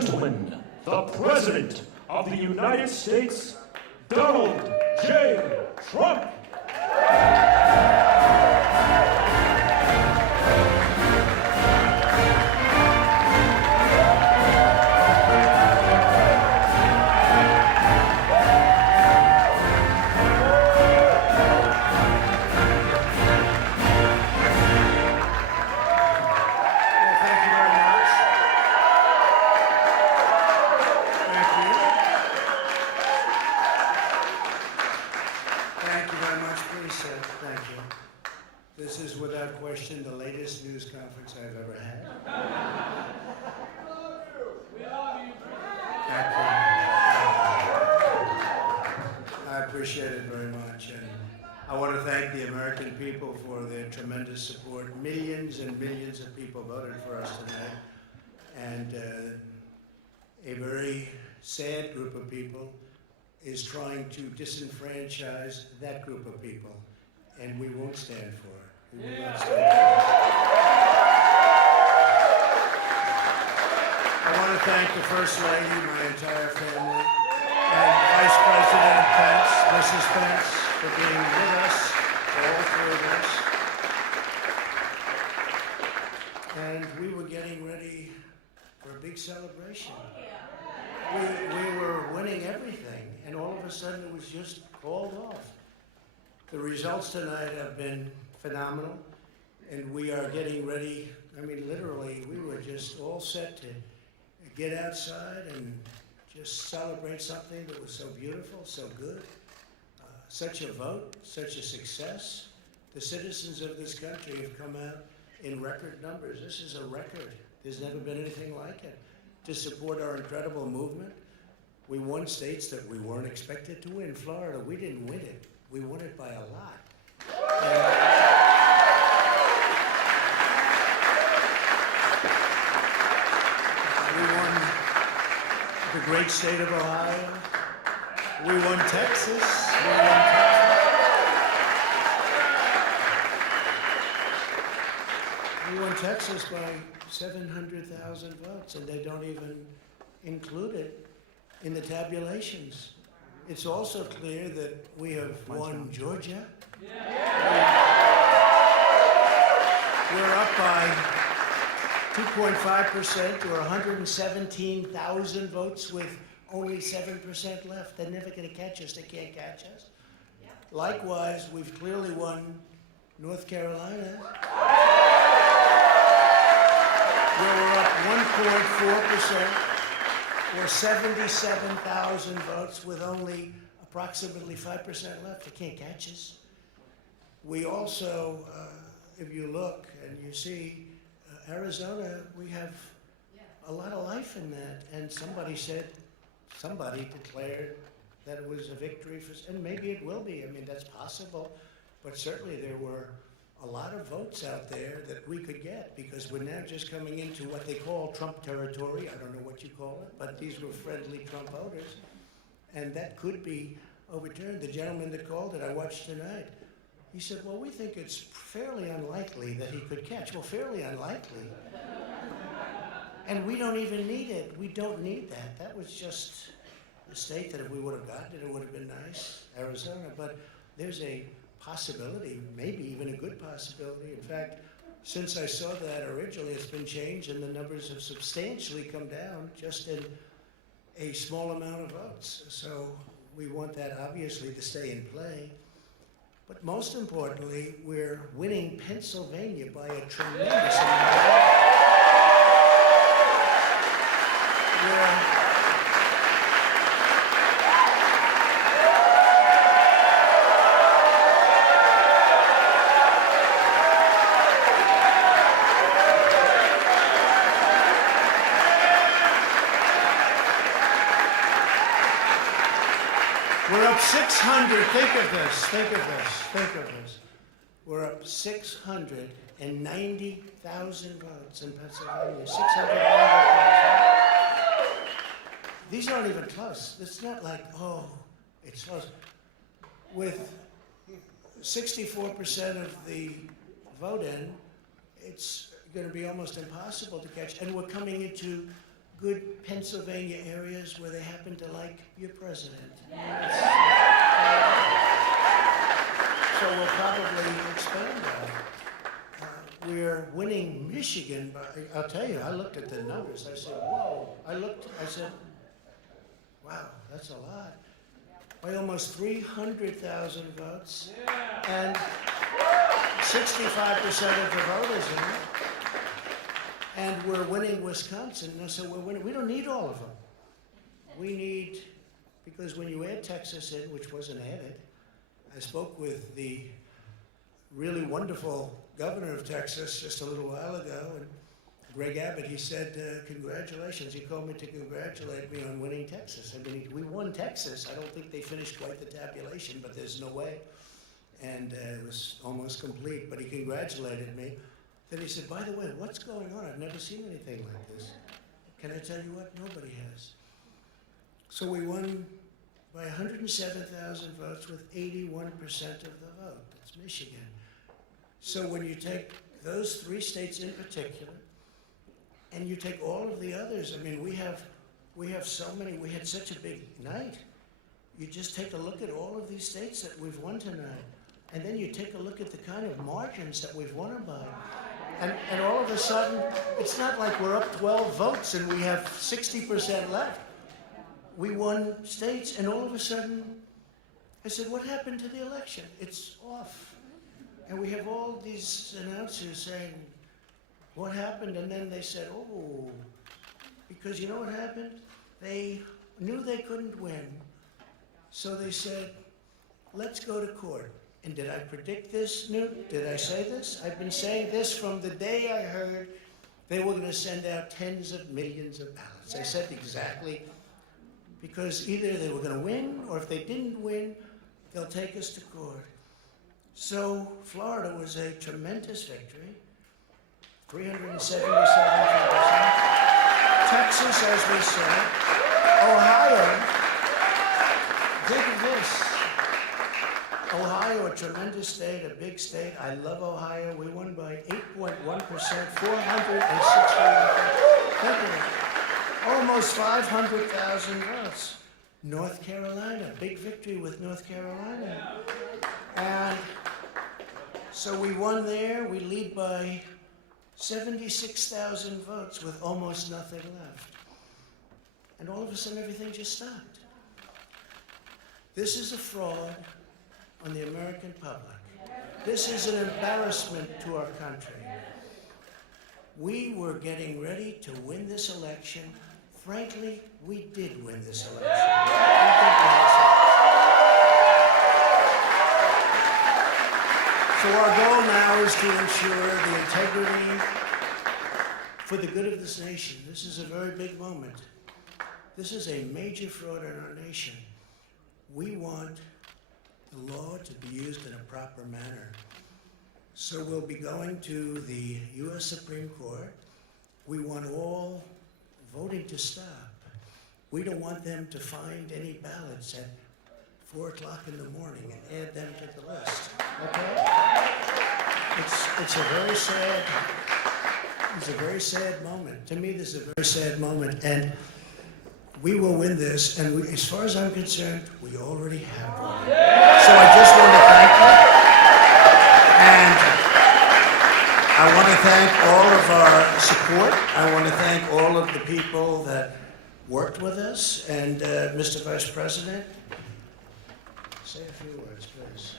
gentlemen, the President of the United States, Donald J. Trump. This is without question the latest news conference I've ever had. We love you. Thank you. I appreciate it very much, and I want to thank the American people for their tremendous support. Millions and millions of people voted for us tonight, and a very sad group of people is trying to disenfranchise that group of people, and we won't stand for it. We will not stand for it. I want to thank the First Lady, my entire family, and Vice President Pence, Mrs. Pence, for being with us, all three of us. And we were getting ready for a big celebration. We were winning everything, and all of a sudden it was just called off. The results tonight have been phenomenal, and we are getting ready. I mean, literally, we were just all set to get outside and just celebrate something that was so beautiful, so good. Such a vote, such a success. The citizens of this country have come out in record numbers. This is a record. There's never been anything like it. To support our incredible movement. We won states that we weren't expected to win. Florida, we didn't win it. We won it by a lot. We won the great state of Ohio. We won Texas. We won Texas by 700,000 votes, and they don't even include it in the tabulations. It's also clear that we have won Georgia. We're up by 2.5% or 117,000 votes with only 7% left. They're never going to catch us. They can't catch us. Likewise, we've clearly won North Carolina. We're up 1.4%, or 77,000 votes with only approximately 5% left. They can't catch us. We also, if you look and you see, Arizona, we have a lot of life in that. And somebody declared that it was a victory for, and maybe it will be. I mean, that's possible. But certainly there were a lot of votes out there that we could get, because we're now just coming into what they call Trump territory. I don't know what you call it, but these were friendly Trump voters, and that could be overturned. The gentleman that called it, I watched tonight, he said, well, we think it's fairly unlikely that he could catch. Well, fairly unlikely. And we don't even need it. We don't need that. That was just a state that if we would have gotten it, it would have been nice, Arizona. But there's a possibility, maybe even a good possibility. In fact, since I saw that originally, it's been changed, and the numbers have substantially come down just in a small amount of votes. So we want that, obviously, to stay in play. But most importantly, we're winning Pennsylvania by a tremendous amount. We're up 600, think of this. We're up 690,000 votes in Pennsylvania, 690,000. These aren't even close. It's not like, oh, it's close. With 64% of the vote in, it's going to be almost impossible to catch. And we're coming into good Pennsylvania areas where they happen to like your president. So we'll probably expand that. We're winning Michigan, but I'll tell you, I looked at the numbers. I said, whoa. I said, wow, that's a lot. By almost 300,000 votes. And 65% of the voters in it. And we're winning Wisconsin. And so we're winning. We don't need all of them. We need, because when you add Texas in, which wasn't added, I spoke with the really wonderful governor of Texas just a little while ago, and Greg Abbott, he said, congratulations. He called me to congratulate me on winning Texas. I mean, we won Texas. I don't think they finished quite the tabulation, but there's no way. And it was almost complete, but he congratulated me. Then he said, by the way, what's going on? I've never seen anything like this. Can I tell you what? Nobody has. So we won by 107,000 votes with 81% of the vote. That's Michigan. So when you take those three states in particular, and you take all of the others, I mean, we have so many, we had such a big night. You just take a look at all of these states that we've won tonight, and then you take a look at the kind of margins that we've won them by. And all of a sudden, it's not like we're up 12 votes and we have 60% left. We won states, and all of a sudden, I said, what happened to the election? It's off. And we have all these announcers saying, what happened? And then they said, oh, because you know what happened? They knew they couldn't win. So they said, let's go to court. And did I predict this, Newt? Did I say this? I've been saying this from the day I heard they were going to send out tens of millions of ballots. I said exactly, because either they were going to win, or if they didn't win, they'll take us to court. So Florida was a tremendous victory, 377,000. Texas, as we said. Ohio, think of this. Ohio, a tremendous state, a big state. I love Ohio. We won by 8.1%, 461,000. Almost 500,000 votes. North Carolina, big victory with North Carolina. And so we won there. We lead by 76,000 votes with almost nothing left. And all of a sudden, everything just stopped. This is a fraud on the American public. This is an embarrassment to our country. We were getting ready to win this election. Frankly, we did win this election. We did win this election. So our goal now is to ensure the integrity for the good of this nation. This is a very big moment. This is a major fraud in our nation. We want the law to be used in a proper manner. So we'll be going to the U.S. Supreme Court. We want all voting to stop. We don't want them to find any ballots at 4 o'clock in the morning and add them to the list. Okay? It's a very sad moment. To me, this is a very sad moment, and we will win this, and as far as I'm concerned, we already have won. So I just want to thank you, and I want to thank all of our support. I want to thank all of the people that worked with us, and Mr. Vice President, say a few words, please.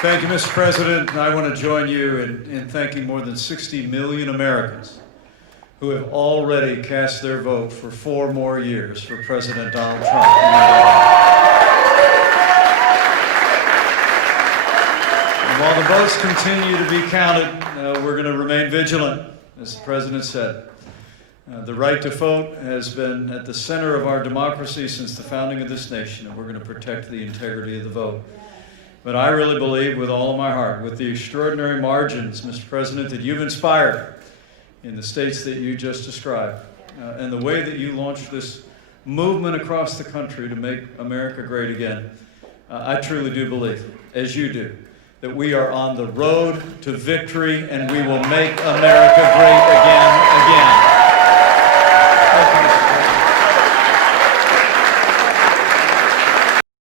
Thank you, Mr. President. I want to join you in thanking more than 60 million Americans who have already cast their vote for 4 more years for President Donald Trump. And while the votes continue to be counted, we're going to remain vigilant, as the President said. The right to vote has been at the center of our democracy since the founding of this nation, and we're going to protect the integrity of the vote. But I really believe with all of my heart, with the extraordinary margins, Mr. President, that you've inspired in the states that you just described, and the way that you launched this movement across the country to make America great again, I truly do believe, as you do, that we are on the road to victory and we will make America great again.